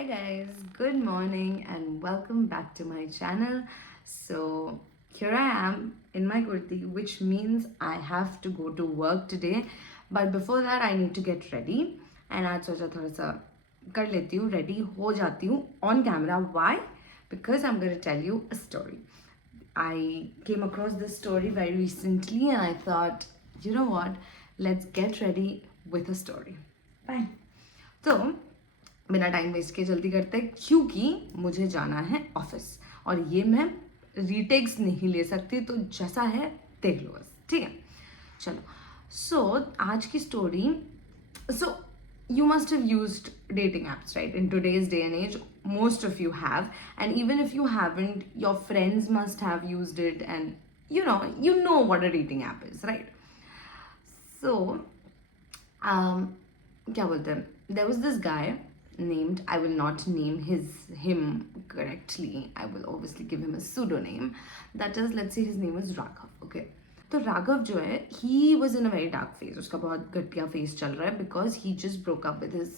Hi guys, good morning and welcome back to my channel. So here I am in my kurti, which means I have to go to work today. But before that I need to get ready and आज सोचा थोड़ा सा कर लेती हूँ, ready हो जाती हूँ on camera. Why? Because I'm going to tell you a story. I came across this story very recently and I thought, you know what, let's get ready with a story. Fine. तो बिना time waste के जल्दी करते हैं क्योंकि मुझे जाना है ऑफिस और ये मैं रीटेक्स नहीं ले सकती, तो जैसा है देख लो बस, ठीक है। चलो, सो आज की story. So you must have used dating apps, right? In today's day and age, most of you have, and even if you haven't, your friends must have used it, and you know what a dating app is, right? So क्या बोलते हैं, there was this guy named, I will not name him correctly, I will obviously give him a pseudonym, that is, let's say his name is Raghav, okay? तो राघव जो है, he was in a very dark phase, उसका बहुत घटिया phase चल रहा है because he just broke up with his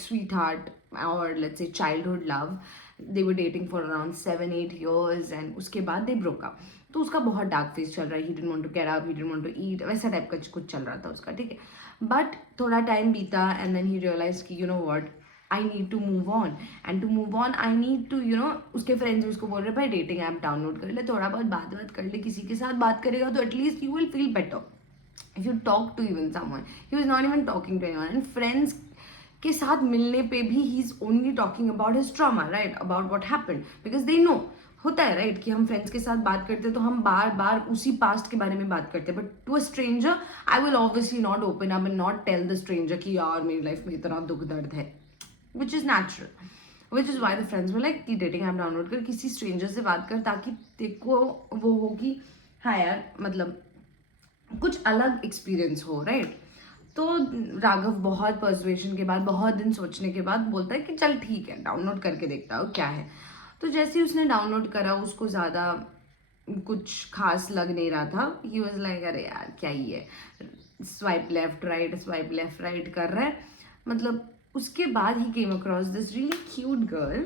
sweetheart, or let's say childhood love. They were dating for around 7-8 years and उसके बाद they broke up. तो उसका बहुत डार्क फेज चल रहा है, he didn't want to get up, he didn't want to eat, वैसा type का कुछ चल रहा था उसका, ठीक है। बट थोड़ा टाइम बीता and then he realized कि you know what, I need to move on, and to move on I need to, उसके फ्रेंड्स उसको बोल रहे भाई डेटिंग ऐप डाउनलोड कर ले, थोड़ा बहुत बात कर ले, किसी के साथ बात करेगा तो at least you will feel better if you talk to even someone. He was not even talking to anyone, and friends के साथ मिलने पे भी he is only talking about his trauma, right? About what happened, because they know, होता है right, कि हम friends के साथ बात करते हैं तो हम बार बार उसी पास्ट के बारे में बात करते हैं, but to a stranger I will obviously not open up and not tell the stranger कि यार मेरी लाइफ में इतना दुख दर्द है, which is natural, which is why the friends में लाइक कि डेटिंग ऐप डाउनलोड कर, किसी स्ट्रेंजर से बात कर, ताकि देखो वो हो कि हाँ यार मतलब कुछ अलग एक्सपीरियंस हो, राइट? तो राघव बहुत पर्सुएशन के बाद, बहुत दिन सोचने के बाद बोलता है कि चल ठीक है, डाउनलोड करके देखता हूँ क्या है। तो जैसे ही उसने डाउनलोड करा, उसको ज़्यादा कुछ खास लग नहीं रहा था। ही वॉज लाइक अरे यार क्या ही है, स्वाइप लेफ्ट राइट कर रहा है, मतलब। उसके बाद ही came across this really cute girl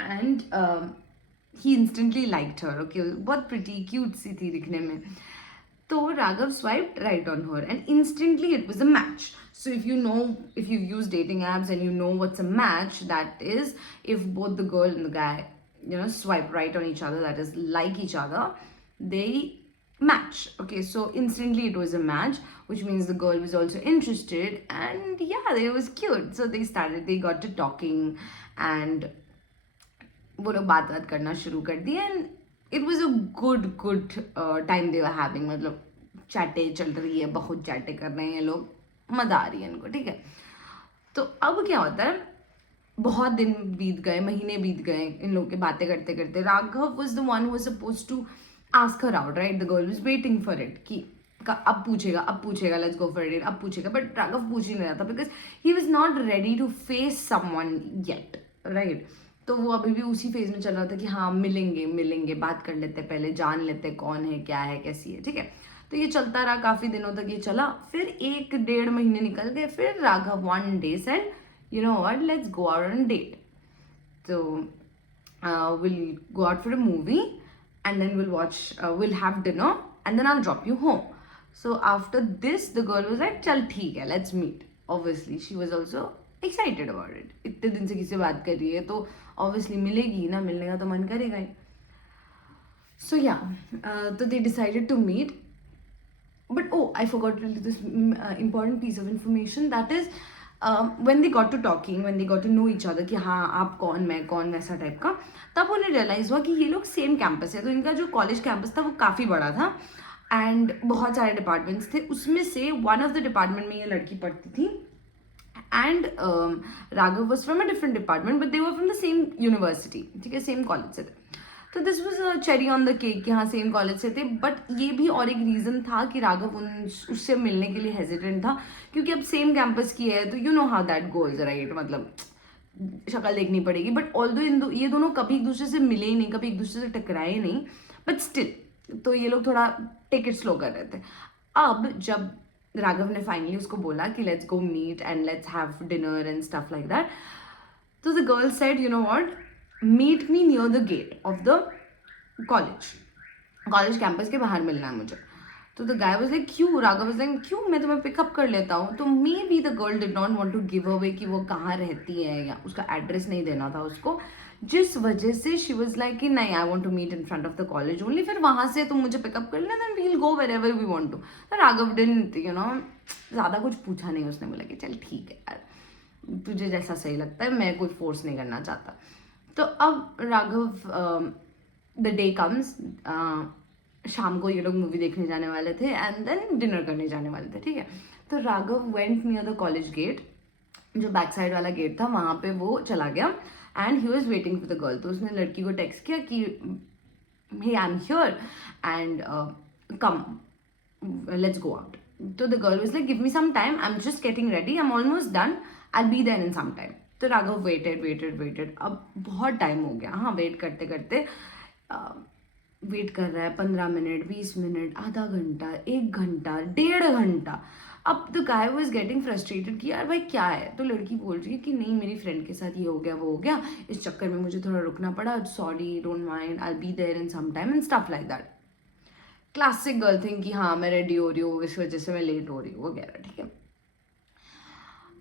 and he instantly liked her, okay, बहुत प्रिटी क्यूट सी थी दिखने में। तो Raghav swiped right on her and instantly it was a match. So if you've used dating apps and you know what's a match, that is if both the girl and the guy, swipe right on each other, that is like each other, they match. Okay, so instantly it was a match, which means the girl was also interested, and yeah, it was cute. So they got to talking and वो लोग बात करना शुरू कर दी, and it was a good time they were having, मतलब चैटें चल रही है, बहुत चैटें कर रहे हैं लोग, मज़ा आ रही है इनको, ठीक है। तो अब क्या होता है, बहुत दिन बीत गए, महीने बीत गए इन लोगों के बातें करते करते। Raghav was the one who was suppose to ask her out, right? The girl was waiting for it कि अब पूछेगा लेट्स गो फॉर इट, अब पूछेगा, बट राघव पूछ ही नहीं रहा था because he was not ready to face someone yet, right? तो वो अभी भी उसी फेज में चल रहा था कि हाँ मिलेंगे, बात कर लेते, पहले जान लेते कौन है, क्या है, कैसी है, ठीक है। तो ये चलता रहा, काफ़ी दिनों तक ये चला, फिर 1-1.5 महीने निकल गए, फिर Raghav one day said you know what, let's go out on a date. So we'll go out for a movie and then we'll have dinner and then I'll drop you home. So after this the girl was like चल ठीक है, let's meet. Obviously she was also excited about it. इतने दिन से किसी से बात कर रही है तो obviously मिलेगी ना, मिलने का तो मन करेगा ही. So yeah, so they decided to meet. But oh, I forgot to tell you this important piece of information, that is when they got to talking, when they got to know each other कि हाँ आप कौन, मैं कौन, वैसा type का, तब उन्हें रियलाइज़ हुआ कि ये लोग सेम कैंपस है। तो इनका जो कॉलेज कैंपस था वो काफ़ी बड़ा था एंड बहुत सारे डिपार्टमेंट्स थे, उसमें से वन ऑफ द डिपार्टमेंट में ये लड़की पढ़ती थी and Raghav was from a different department but they were from the same university, ठीक है, सेम कॉलेज से थे। तो this was a cherry on the cake कि हाँ सेम कॉलेज से थे, बट ये भी और एक रीज़न था कि राघव उससे मिलने के लिए हेजिटेंट था, क्योंकि अब सेम कैंपस की है तो you know how that goes, right? मतलब शक्ल देखनी पड़ेगी, बट ऑल्दो ये दोनों कभी एक दूसरे से मिले ही नहीं, कभी एक दूसरे से टकराए नहीं, बट स्टिल तो ये लोग थोड़ा टेक इट स्लो कर रहे थे। अब जब राघव ने फाइनली उसको बोला कि let's go meet and let's have dinner and stuff like that, तो the the girl said you know what, meet me near the gate of the college campus के बाहर मिलना है मुझे. तो द गाय वाज लाइक क्यों, Raghav was like क्यों, मैं तुम्हें पिकअप कर लेता हूँ. तो maybe the girl did not want to give away कि वो कहाँ रहती है या उसका एड्रेस नहीं देना था उसको, जिस वजह से शी वाज लाइक कि नहीं I want to meet in front of the college only, फिर वहाँ से तुम मुझे पिकअप कर लेना, then we will go wherever we want to. तो राघव डिडंट यू नो ज़्यादा कुछ पूछा नहीं, उसने बोला कि चल ठीक है यार, तुझे जैसा सही लगता है, मैं कोई फोर्स नहीं करना चाहता. तो अब राघव द डे कम्स, शाम को ये लोग मूवी देखने जाने वाले थे एंड देन डिनर करने जाने वाले थे, ठीक है. तो Raghav went near the college gate, जो बैक साइड वाला गेट था वहाँ पे वो चला गया and he was waiting for the girl. तो उसने लड़की को टेक्स्ट किया कि hey I am here and come let's go out. तो the girl was like give me some time, I am just getting ready, I am almost done, I will be there in some time. तो Raghav weighted. अब बहुत time हो गया, हाँ wait करते करते wait कर रहा है 15 मिनट, 20 मिनट, आधा घंटा, 1 घंटा, 1.5 घंटा. अब the guy was getting frustrated कि यार भाई क्या है. तो लड़की बोल रही है कि नहीं मेरी फ्रेंड के साथ ये हो गया वो हो गया, इस चक्कर में मुझे थोड़ा रुकना पड़ा, sorry don't mind, I be there in some time and stuff like that. Classic girl thing कि हाँ मैं रेडी हो रही हूँ, इस वजह से मैं लेट हो रही हूँ वगैरह, ठीक है.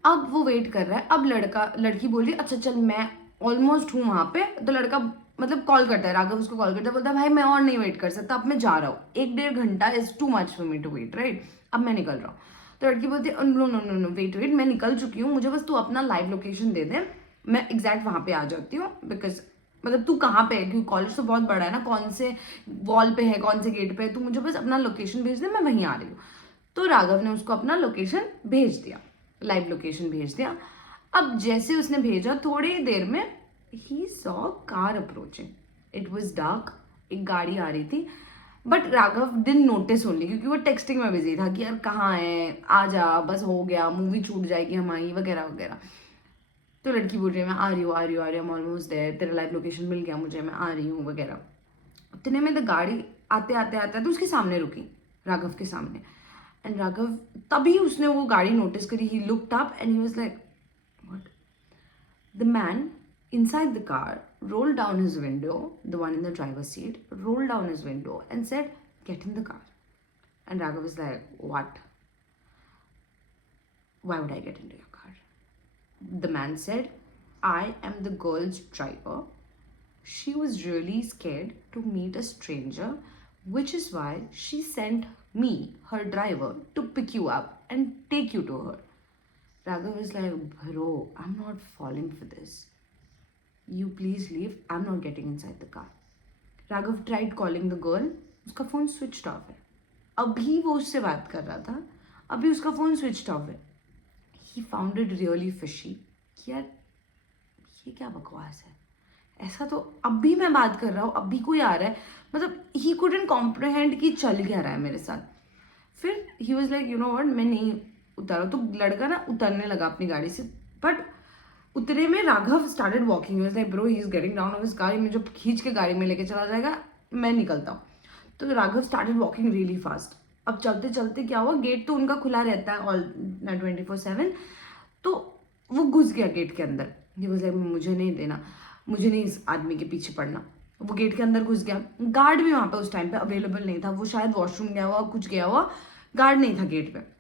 अब वो वेट कर रहा है. अब लड़की बोल रही है अच्छा चल मैं ऑलमोस्ट हूँ वहाँ पे. तो लड़का मतलब कॉल करता है, राघव उसको कॉल करता है, बोलता है भाई मैं और नहीं वेट कर सकता, अब मैं जा रहा हूँ, 1-1.5 घंटा is too much for me to wait, right, अब मैं निकल रहा हूँ. तो लड़की बोलती है no no no no wait, मैं निकल चुकी हूँ, मुझे बस तू अपना लाइव लोकेशन दे दे, मैं एग्जैक्ट वहाँ पे आ जाती हूँ, बिकॉज मतलब तू कहाँ पे है, क्योंकि कॉलेज तो बहुत बड़ा है ना, कौन से वॉल पे है, कौन से गेट पे है, तू मुझे बस अपना लोकेशन भेज दे, मैं वहीं आ रही हूँ. तो राघव ने उसको अपना लोकेशन भेज दिया, लाइव लोकेशन भेज दिया. अब जैसे उसने भेजा थोड़ी देर में he saw car approaching. It was dark, एक गाड़ी आ रही थी, but Raghav didn't notice only क्योंकि वो टेक्सटिंग में बिजी था कि यार कहाँ है, आ जा, बस हो गया, मूवी छूट जाएगी हमारी वगैरह वगैरह. तो लड़की बोल रही है मैं आ रही हूँ आई एम ऑलमोस्ट देयर, तेरा लाइव लोकेशन मिल गया मुझे, मैं आ रही हूँ वगैरह. इतने में द गाड़ी आते तो उसके सामने रुकी, राघव के सामने. एंड राघव तभी उसने वो गाड़ी नोटिस करी, he looked up and he was like what. The man inside the car rolled down his window, the one in the driver's seat rolled down his window and said get in the car. And Raghav was like what, why would I get into your car? The man said I am the girl's driver, she was really scared to meet a stranger, which is why she sent me, her driver, to pick you up and take you to her. Raghav was like bro, I'm not falling for this, you please leave, I'm not getting inside the car. Raghav tried calling the girl, उसका phone switched off है. अभी वो उससे बात कर रहा था, अभी उसका फोन स्विच्ड ऑफ है. He found it really fishy कि यार ये क्या बकवास है, ऐसा तो अभी मैं बात कर रहा हूँ, अभी कोई आ रहा है, मतलब ही कुडंट कॉम्प्रहेंड कि चल क्या रहा है मेरे साथ. फिर he was like you know what, मैं नहीं उतारा. तो लड़का ना उतरने लगा अपनी गाड़ी से, बट उतरे में Raghav started walking. Was like bro he is getting down of his car, मुझे खींच के गाड़ी में लेके चला जाएगा, मैं निकलता हूँ. तो Raghav started walking really fast. अब चलते चलते क्या हुआ, गेट तो उनका खुला रहता है ऑल 24/7, तो वो घुस गया गेट के अंदर. ही वाज लाइक मुझे नहीं देना, मुझे नहीं इस आदमी के पीछे पड़ना. वो गेट के अंदर घुस गया. गार्ड भी वहाँ पे उस टाइम पे अवेलेबल नहीं था, वो शायद वॉशरूम गया हुआ, कुछ गया हुआ, गार्ड नहीं था गेट पे.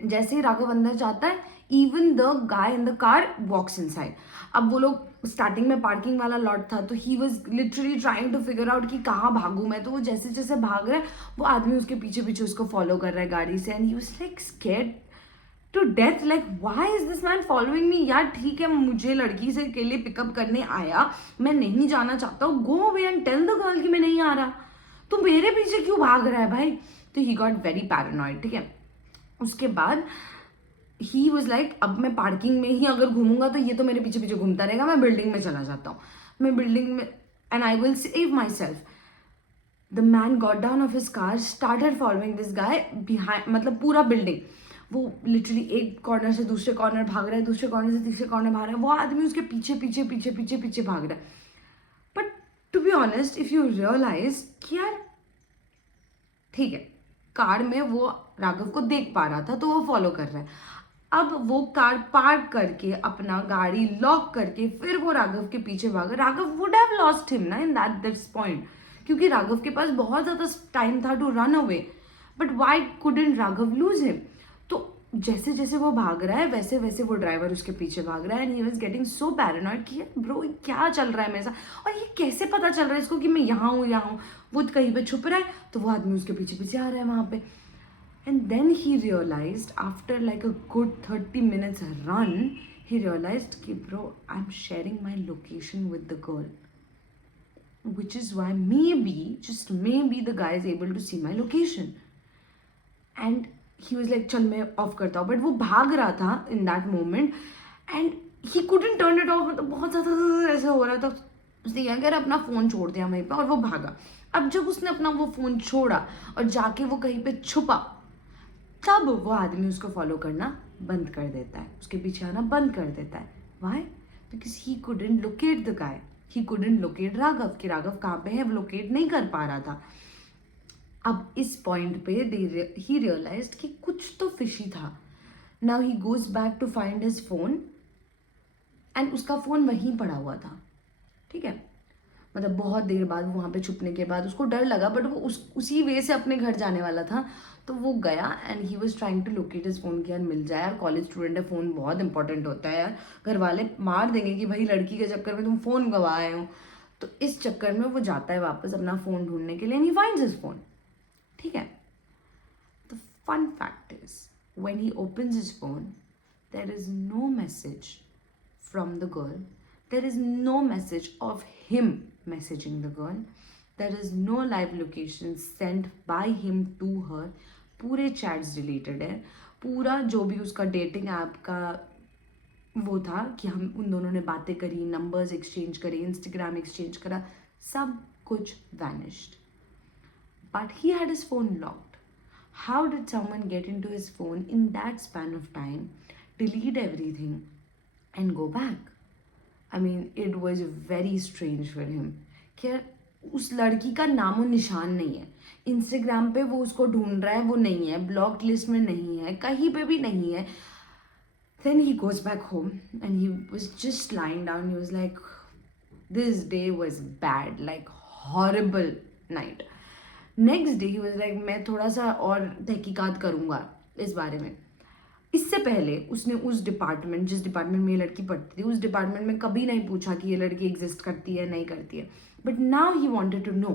जैसे ही राघव अंदर जाता है, even the guy in the car walks inside. अब वो लोग स्टार्टिंग में पार्किंग वाला लॉट था, तो he was literally trying to figure out कि कहाँ भागूं मैं. तो वो जैसे जैसे भाग रहा है, वो आदमी उसके पीछे पीछे उसको फॉलो कर रहा है गाड़ी से. And he was like scared to death, like why is this man following me. यार ठीक है, मुझे लड़की से के लिए पिकअप करने आया, मैं नहीं जाना चाहता हूँ, go away and tell the girl कि मैं नहीं आ रहा, तो मेरे पीछे क्यों भाग रहा है भाई. तो ही गॉट वेरी पैरानॉइड, ठीक है. उसके बाद ही वॉज लाइक अब मैं पार्किंग में ही अगर घूमूंगा तो ये तो मेरे पीछे पीछे घूमता रहेगा, मैं बिल्डिंग में चला जाता हूँ, मैं बिल्डिंग में, and I will save my self. The man got down of his car, started following this guy behind, मतलब पूरा बिल्डिंग. वो लिटरली एक कॉर्नर से दूसरे कॉर्नर भाग रहा है, दूसरे कॉर्नर से तीसरे कॉर्नर भाग रहा है, वो आदमी उसके पीछे पीछे पीछे पीछे पीछे भाग रहा है. But to be honest, if you realize कि यार ठीक है, कार में वो राघव को देख पा रहा था तो वो फॉलो कर रहा है. अब वो कार पार्क करके अपना गाड़ी लॉक करके फिर वो राघव के पीछे भागा. Raghav would have lost him ना इन दैट दिस पॉइंट, क्योंकि राघव के पास बहुत ज़्यादा टाइम था to run away. But why couldn't Raghav lose him? तो जैसे जैसे वो भाग रहा है वैसे वैसे वो ड्राइवर उसके पीछे भाग रहा है. And he was getting so paranoid कि ब्रो क्या चल रहा है मेरे साथ, और ये कैसे पता चल रहा है इसको कि मैं यहाँ हूँ यहाँ हूँ. वो कहीं पे छुप रहा है तो वो आदमी उसके पीछे पीछे आ रहा है वहाँ पे. And then he realized, after like a good 30 minutes run, he realized कि bro, I'm sharing my location with the girl. Which is why maybe, just maybe the guy is able to see my location. And he was like, चल मैं of करता हूँ. But वो भाग रहा था in that moment. And he couldn't turn it off. मतलब बहुत ज़्यादा ऐसा हो रहा था. उसने क्या किया, अपना फ़ोन छोड़ दिया वहीं पे और वो भागा. अब जब उसने अपना वो फ़ोन छोड़ा और जाके वो कहीं पे छुपा, तब वो आदमी उसको फॉलो करना बंद कर देता है, उसके पीछे आना बंद कर देता है. Why? Because he couldn't locate the guy, he couldn't locate Raghav, कि राघव कहाँ पे है वो लोकेट नहीं कर पा रहा था. अब इस पॉइंट पे ही रियलाइज्ड कि कुछ तो फिशी था. Now he goes back to find his phone and उसका फ़ोन वहीं पड़ा हुआ था. ठीक है, मतलब बहुत देर बाद वहाँ पे छुपने के बाद उसको डर लगा, बट वो उसी वे से अपने घर जाने वाला था. तो वो गया and he was trying to locate his phone कि यार मिल जाए यार, कॉलेज स्टूडेंट है, फ़ोन बहुत इंपॉर्टेंट होता है यार, घर वाले मार देंगे कि भाई लड़की के चक्कर में तुम फ़ोन गवा आए हो. तो इस चक्कर में वो जाता है वापस अपना फ़ोन ढूंढने के लिए and he finds his phone. ठीक है, the fun fact is when he opens his phone there is no message from the girl. There is no message of him messaging the girl. There is no live location sent by him to her. पूरे chats deleted है. पूरा जो भी उसका dating app का वो था कि हम उन दोनों ने बातें करी, नंबर्स एक्सचेंज करे, इंस्टाग्राम एक्सचेंज करा, सब कुछ vanished. But he had his phone locked. How did someone get into his phone in that span of time, delete everything, and go back? I mean, it was very strange for him. कि यार उस लड़की का नामो निशान नहीं है, Instagram पे वो उसको ढूंढ रहा है, वो नहीं है, ब्लॉक लिस्ट में नहीं है, कहीं पे भी नहीं है. Then he goes back home and he was just lying down. He was like, this day was bad, like horrible night. Next day he was like, मैं थोड़ा सा और तहकीकात करूँगा इस बारे में. इससे पहले उसने उस डिपार्टमेंट, जिस डिपार्टमेंट में ये लड़की पढ़ती थी, उस डिपार्टमेंट में कभी नहीं पूछा कि ये लड़की एग्जिस्ट करती है नहीं करती है. But now he wanted to know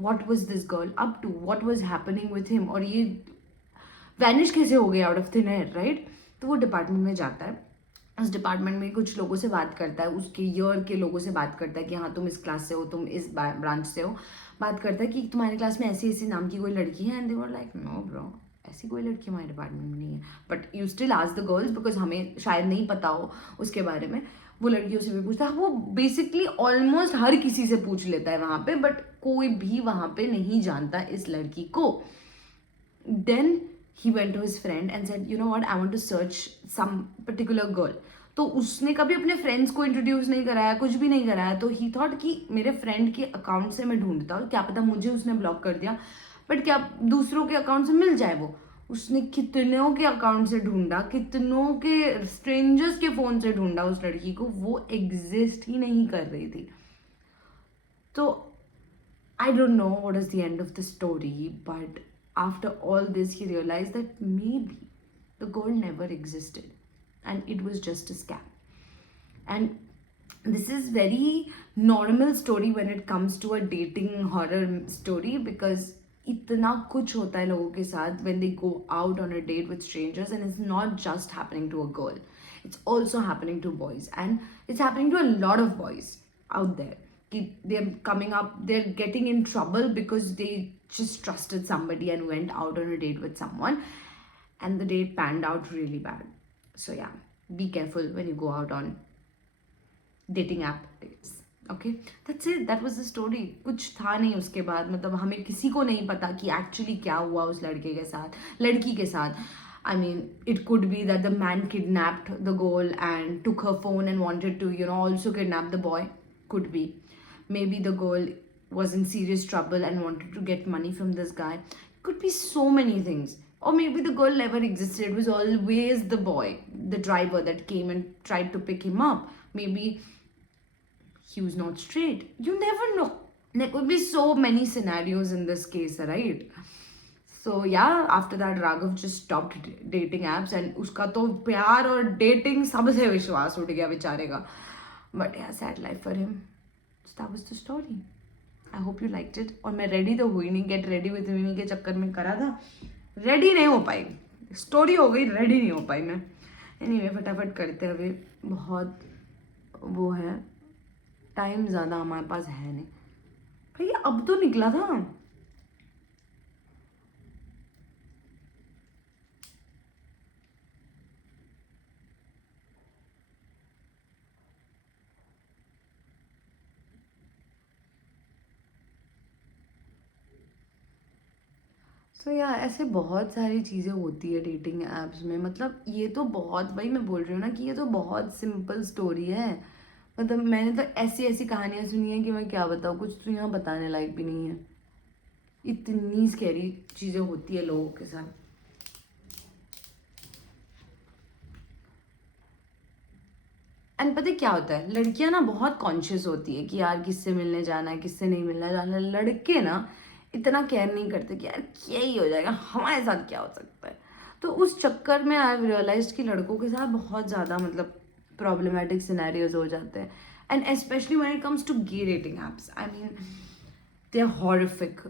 what was this girl up to, what was happening with him, और ये वैनिश कैसे हो गया out of thin air, right? तो वो डिपार्टमेंट में जाता है, उस डिपार्टमेंट में कुछ लोगों से बात करता है, उसके ईयर के लोगों से बात करता है कि हाँ तुम इस क्लास से हो, तुम इस ब्रांच से हो. बात करता है कि तुम्हारे क्लास में ऐसी ऐसी नाम की कोई लड़की है. And they were like, no bro, ऐसी कोई लड़की हमारे डिपार्टमेंट में नहीं है. But you still ask the girls because हमें शायद नहीं पता हो उसके बारे में. वो लड़कियों से भी पूछता है, वो बेसिकली ऑलमोस्ट हर किसी से पूछ लेता है वहाँ पे, बट कोई भी वहाँ पे नहीं जानता इस लड़की को. Then he went to his friend and said, you know what, I want to search some particular girl. तो उसने कभी अपने फ्रेंड्स को इंट्रोड्यूस नहीं कराया, कुछ भी नहीं कराया. तो ही थॉट कि मेरे फ्रेंड के अकाउंट से मैं ढूंढता हूँ, क्या पता मुझे उसने ब्लॉक कर दिया, बट क्या दूसरों के अकाउंट से मिल जाए वो. उसने कितनों के अकाउंट से ढूंढा, कितनों के स्ट्रेंजर्स के फ़ोन से ढूंढा उस लड़की को, वो एग्जिस्ट ही नहीं कर रही थी. तो I don't know what is the end of the story, but after all this, he realized that maybe the girl never existed and it was just a scam. And this is very normal story when it comes to a dating horror story, because इतना कुछ होता है लोगों के साथ when they go out on a date with strangers, and it's not just happening to a girl, it's also happening to boys, and it's happening to a lot of boys out there. They're coming up, they're getting in trouble because they just trusted somebody and went out on a date with someone, and the date panned out really bad. So yeah, be careful when you go out on dating app dates. Okay, that's it, that was the story. कुछ था नहीं उसके बाद, मतलब हमें किसी को नहीं पता कि एक्चुअली क्या हुआ उस लड़के के साथ, लड़की के साथ. I mean, it could be that the man kidnapped the girl and took her phone and wanted to, also kidnap the boy. Could be. Maybe the girl was in serious trouble and wanted to get money from this guy. Could be so many things. Or maybe the girl never existed. It was always the boy, the driver that came and tried to pick him up. Maybe he was not straight. You never know. There could be so many scenarios in this case, right? So yeah, after that Raghav just stopped dating apps and उसका तो प्यार और dating सबसे विश्वास उठ गया बेचारे का. But yeah, sad life for him. So that was the story. I hope you liked it. और मैं ready तो हुई नहीं, get ready with me के चक्कर में करा था. Ready नहीं हो पाई. Story हो गई, ready नहीं हो पाई मैं. Anyway, फटाफट करते हैं अभी. बहुत वो है. टाइम ज़्यादा हमारे पास है नहीं. भैया अब तो निकला था. सो या ऐसे बहुत सारी चीज़ें होती है डेटिंग ऐप्स में. मतलब ये तो बहुत, भाई मैं बोल रही हूँ ना कि ये तो बहुत सिंपल स्टोरी है. मतलब मैंने तो ऐसी ऐसी कहानियाँ सुनी हैं कि मैं क्या बताऊँ, कुछ तो यहाँ बताने लायक भी नहीं है. इतनी स्कैरी चीज़ें होती है लोगों के साथ. एंड पता है क्या होता है, लड़कियां ना बहुत कॉन्शियस होती है कि यार किससे मिलने जाना है, किससे नहीं मिलने जाना है. लड़के ना इतना केयर नहीं करते कि यार क्या ही हो जाएगा, हमारे साथ क्या हो सकता है. तो उस चक्कर में आई रियलाइज कि लड़कों के साथ बहुत ज़्यादा मतलब प्रॉब्लमेटिक सिनेरियोज हो जाते हैं. And specially when it comes to gay dating apps, I mean they are horrific.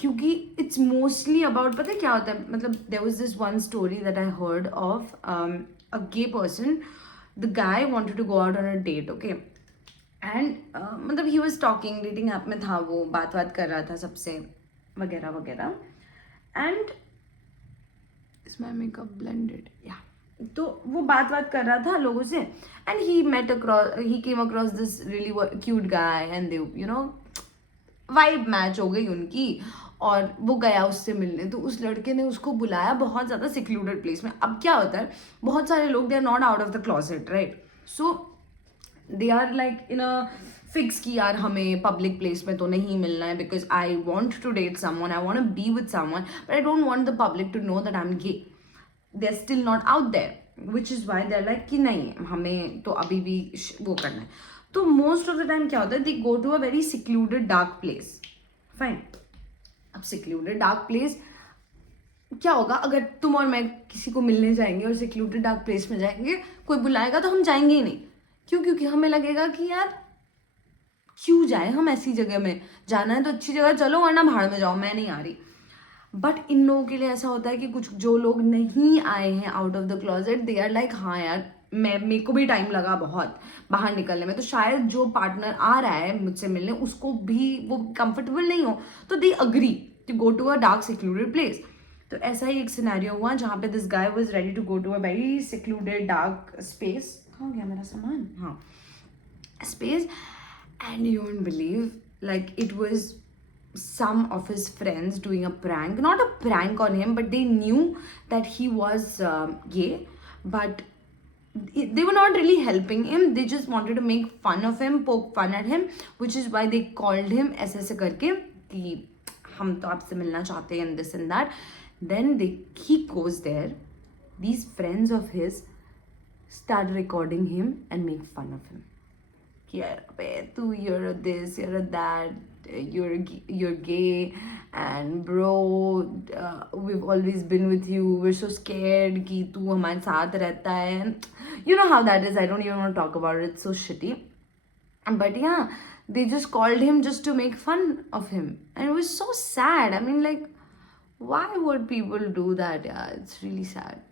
क्योंकि इट्स मोस्टली अबाउट, पता है क्या होता है, मतलब there was this one story that I heard of a gay person. The guy wanted to go out on a date, okay. And मतलब he was talking, dating app में था वो, बात बात कर रहा था सबसे वगैरह वगैरह. And is my makeup blended, या तो वो बात कर रहा था लोगों से. And he came across this really cute guy and they vibe match हो गई उनकी. और वो गया उससे मिलने, तो उस लड़के ने उसको बुलाया बहुत ज़्यादा सिक्लूडेड प्लेस में. अब क्या होता है, बहुत सारे लोग they are not out of the closet, right. So they are like in a fix कि यार हमें पब्लिक प्लेस में तो नहीं मिलना है, because I want to date someone, I want to be with someone, but I don't want the public to know that I am gay. They are still not out there, which is why they are like कि नहीं हमें तो अभी भी वो करना है. तो मोस्ट ऑफ द टाइम क्या होता है, they go to a very secluded dark place. Fine. अब सिक्लूडेड डार्क प्लेस क्या होगा, अगर तुम और मैं किसी को मिलने जाएंगे और सिक्लूडेड डार्क प्लेस में जाएंगे, कोई बुलाएगा तो हम जाएंगे ही नहीं. क्यों? क्योंकि हमें लगेगा कि यार क्यों जाए हम ऐसी जगह में, जाना है तो अच्छी जगह चलो, वरना भाड़ में जाओ, मैं नहीं आ रही. बट इन लोगों के लिए ऐसा होता है कि कुछ जो लोग नहीं आए हैं out of the closet, they are like हाँ यार मेरे को भी टाइम लगा बहुत बाहर निकलने में, तो शायद जो पार्टनर आ रहा है मुझसे मिलने उसको भी वो कंफर्टेबल नहीं हो, तो they agree to go to a dark secluded place. तो ऐसा ही एक सिनेरियो हुआ जहाँ पे this guy was ready to go to a very secluded dark space. कहाँ गया मेरा सामान, हाँ, space. And you won't believe, like it was some of his friends doing a prank, not a prank on him, but they knew that he was gay. But they were not really helping him, they just wanted to make fun of him, poke fun at hhim, which is why they called him ऐसे ऐसे करके कि हम तो आपसे मिलना चाहते हैं and this and that. Then he goes there, these friends of his start recording him and make fun of him. यार अबे तू you're this, you're that, you're gay, and bro, we've always been with you, we're so scared कि तू हमारे साथ रहता है. And you know how that is, I don't even want to talk about it, it's so shitty. But yeah, they just called him just to make fun of him, and it was so sad. I mean, like, why would people do that? Yeah, it's really sad.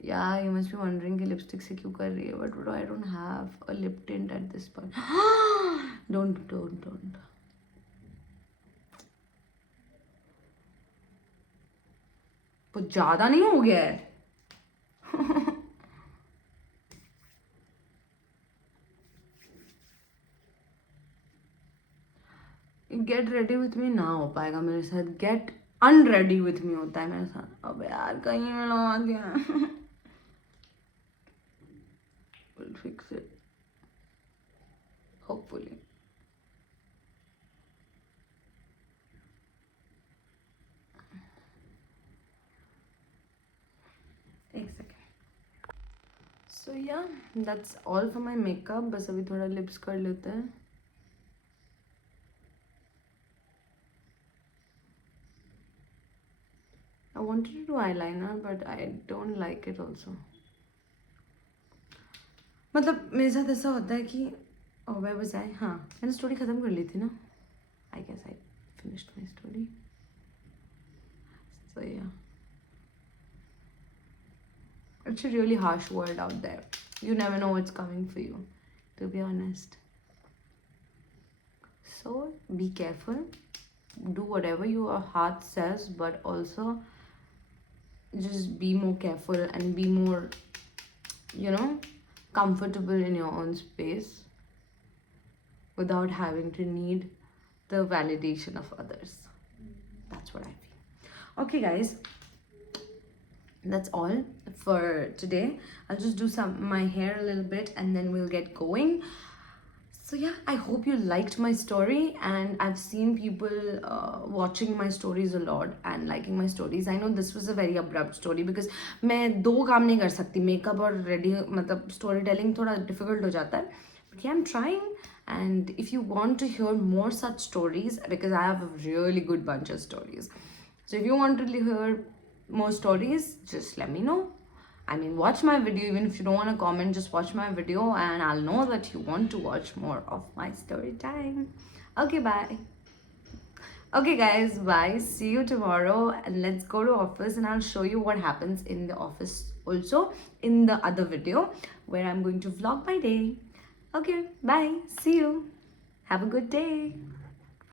Yeah, you must be wondering कि lipstick से क्यों कर रही है, but bro, I don't have a lip tint at this point. Don't. वो ज़्यादा नहीं हो गया है? गेट रेडी विथ मी ना हो पाएगा मेरे साथ, गेट अनरेडी विथ मी होता है मेरे साथ. अब यार कहीं मैं ना आ गया. We'll fix it. Hopefully. So yeah, that's all for my makeup. बस अभी थोड़ा lips कर लेते हैं. I wanted to do eyeliner, but I don't like it also. मतलब मेरे साथ ऐसा होता है कि where was I? हाँ, मैंने स्टोरी ख़त्म कर ली थी ना. I guess I finished my story. So yeah. It's a really harsh world out there. You never know what's coming for you, to be honest. So be careful. Do whatever your heart says, but also just be more careful and be more, comfortable in your own space without having to need the validation of others. That's what I feel. Okay, guys, that's all for today. I'll just do my hair a little bit and then we'll get going. So yeah, I hope you liked my story, and I've seen people watching my stories a lot and liking my stories. I know this was a very abrupt story because मैं दो काम नहीं कर सकती, makeup और ready मतलब storytelling थोड़ा difficult हो जाता है. But yeah, I'm trying, and if you want to hear more such stories, because I have a really good bunch of stories. So if you want to hear more stories, just let me know. I mean, watch my video. Even if you don't want to comment, just watch my video and I'll know that you want to watch more of my story time. Okay, bye. Okay, guys, bye. See you tomorrow, and let's go to office and I'll show you what happens in the office also in the other video where I'm going to vlog my day. Okay, bye. See you. Have a good day.